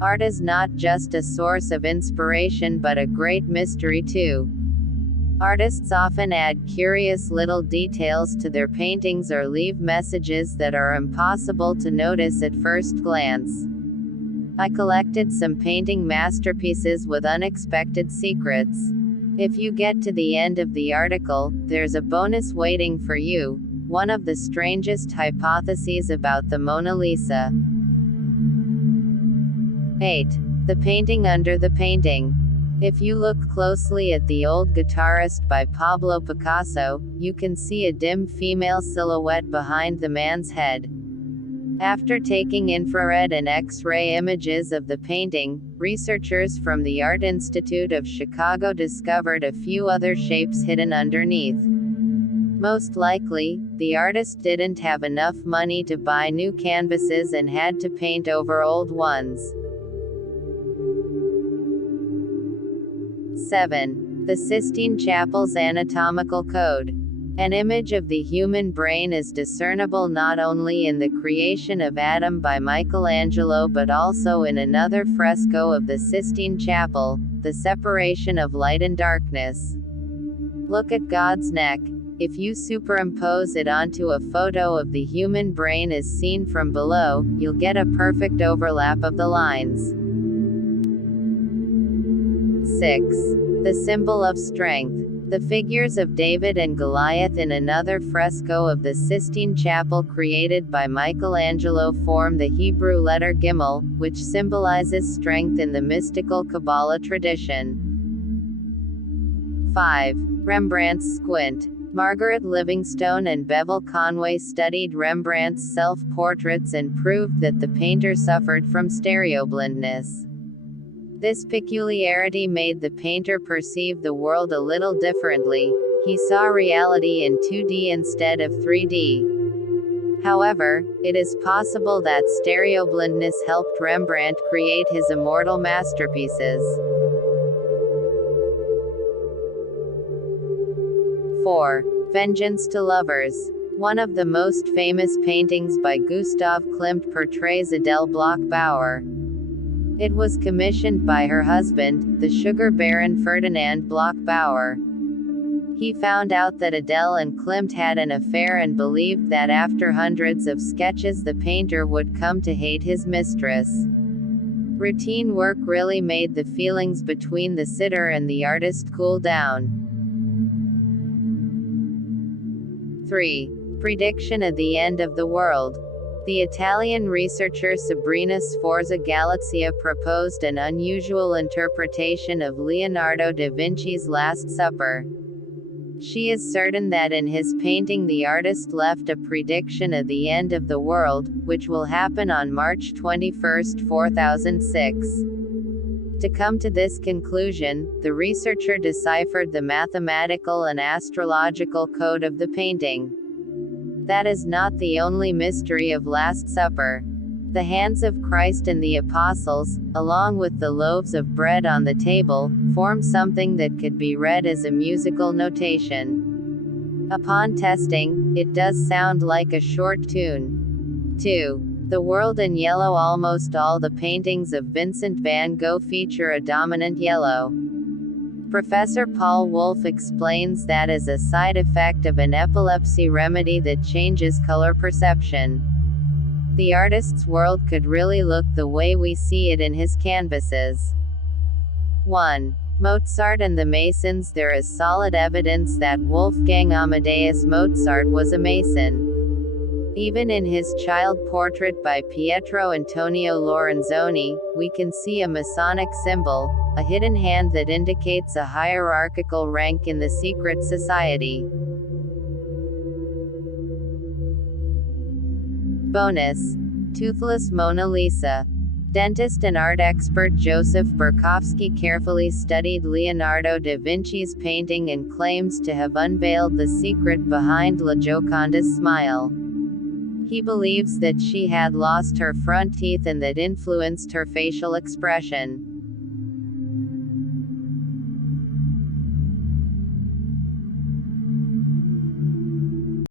Art is not just a source of inspiration but a great mystery too. Artists often add curious little details to their paintings or leave messages that are impossible to notice at first glance. I collected some painting masterpieces with unexpected secrets. If you get to the end of the article, there's a bonus waiting for you, one of the strangest hypotheses about the Mona Lisa. 8. The painting under the painting. If you look closely at The Old Guitarist by Pablo Picasso, you can see a dim female silhouette behind the man's head. After taking infrared and X-ray images of the painting, researchers from the Art Institute of Chicago discovered a few other shapes hidden underneath. Most likely, the artist didn't have enough money to buy new canvases and had to paint over old ones. 7. The Sistine Chapels Anatomical Code. An image of the human brain is discernible not only in the creation of Adam by Michelangelo but also in another fresco of the Sistine Chapel, the separation of light and darkness. Look at God's neck. If you superimpose it onto a photo of the human brain as seen from below, you'll get a perfect overlap of the lines. 6. The symbol of strength. The figures of David and Goliath in another fresco of the Sistine Chapel created by Michelangelo form the Hebrew letter Gimel, which symbolizes strength in the mystical Kabbalah tradition. 5. Rembrandt's squint. Margaret Livingstone and Bevel Conway studied Rembrandt's self-portraits and proved that the painter suffered from stereoblindness. This peculiarity made the painter perceive the world a little differently. He saw reality in 2D instead of 3D. However, it is possible that stereoblindness helped Rembrandt create his immortal masterpieces. 4. Vengeance to Lovers. One of the most famous paintings by Gustav Klimt portrays Adele Bloch-Bauer. It was commissioned by her husband, the sugar baron Ferdinand Bloch-Bauer. He found out that Adele and Klimt had an affair and believed that after hundreds of sketches the painter would come to hate his mistress. Routine work really made the feelings between the sitter and the artist cool down. 3. Prediction of the end of the world. The Italian researcher Sabrina Sforza Galizia proposed an unusual interpretation of Leonardo da Vinci's Last Supper. She is certain that in his painting the artist left a prediction of the end of the world, which will happen on March 21, 4006. To come to this conclusion, the researcher deciphered the mathematical and astrological code of the painting. That is not the only mystery of Last Supper. The hands of Christ and the apostles, along with the loaves of bread on the table, form something that could be read as a musical notation. Upon testing, it does sound like a short tune. 2. The World in Yellow. Almost all the paintings of Vincent van Gogh feature a dominant yellow. Professor Paul Wolff explains that as a side effect of an epilepsy remedy that changes color perception. The artist's world could really look the way we see it in his canvases. 1. Mozart and the Masons. There is solid evidence that Wolfgang Amadeus Mozart was a Mason. Even in his child portrait by Pietro Antonio Lorenzoni, we can see a Masonic symbol, a hidden hand that indicates a hierarchical rank in the secret society. Bonus. Toothless Mona Lisa. Dentist and art expert Joseph Burkowski carefully studied Leonardo da Vinci's painting and claims to have unveiled the secret behind La Gioconda's smile. He believes that she had lost her front teeth and that influenced her facial expression.